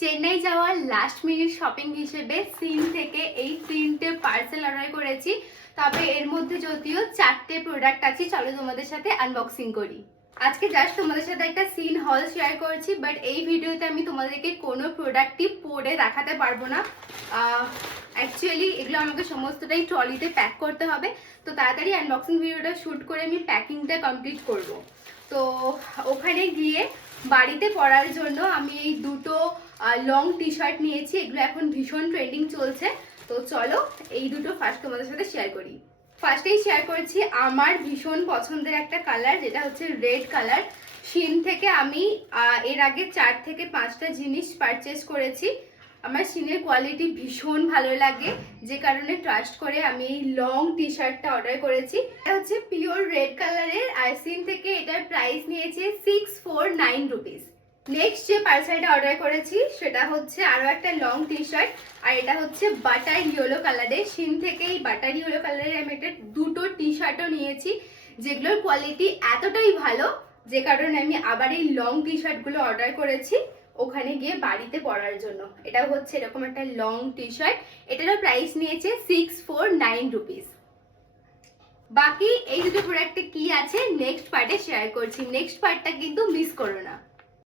চেন্নাই যাওয়ার last minute shopping হিসেবে scene থেকে এই 3টে পার্সেল অর্ডার করেছি। তবে এর মধ্যে যদিও 4টে প্রোডাক্ট আছে, চলো তোমাদের সাথে আনবক্সিং করি। আজকে জাস্ট তোমাদের সাথে একটা সিন হল শেয়ার করছি, বাট এই ভিডিওতে আমি তোমাদেরকে কোনো প্রোডাক্টই পরে দেখাতে পারবো না। অ্যাকচুয়ালি এগুলো আমাকে সমস্তটাই ট্রলিতে প্যাক করতে হবে, তো তাড়াতাড়ি আনবক্সিং ভিডিওটা শ্যুট করে আমি প্যাকিংটা কমপ্লিট করব। তো ওখানে গিয়ে বাড়িতে পরার জন্য আমি এই দুটো লং টি শার্ট নিয়েছি, এগুলো এখন ভীষণ ট্রেন্ডিং চলছে। তো চলো এই দুটো ফার্স্ট তোমাদের সাথে শেয়ার করি। ফার্স্টেই শেয়ার করছি আমার ভীষণ পছন্দের একটা কালার, যেটা হচ্ছে রেড কালার। শিন থেকে আমি এর আগে 4 থেকে 5টা জিনিস পারচেস করেছি। আমার শিনের কোয়ালিটি ভীষণ ভালো লাগে, যে কারণে ট্রাস্ট করে আমি এই লং টি শার্টটা অর্ডার করেছি। এটা হচ্ছে পিওর রেড কালারের, আর শিন থেকে এটার প্রাইস নিয়েছে 649 রুপিস। নেক্সট যে পার্সেলটা অর্ডার করেছি সেটা হচ্ছে আরো একটা লং টি শার্ট, আর এটা হচ্ছে বাটার ইয়েলো কালারের। শিন থেকে এই বাটার ইয়েলো কালারের আমি একটা দুটো টি শার্টও নিয়েছি, যেগুলোর কোয়ালিটি এতটাই ভালো যে কারণে আমি আবার এই লং টি শার্টগুলো অর্ডার করেছি ওখানে গিয়ে বাড়িতে পরার জন্য। এটা হচ্ছে এরকম একটা লং টি শার্ট, এটারও প্রাইস নিয়েছে 649 রুপিস। বাকি এই দুটো প্রোডাক্টে কি আছে নেক্সট পার্টে শেয়ার করছি, নেক্সট পার্টটা কিন্তু মিস করো না।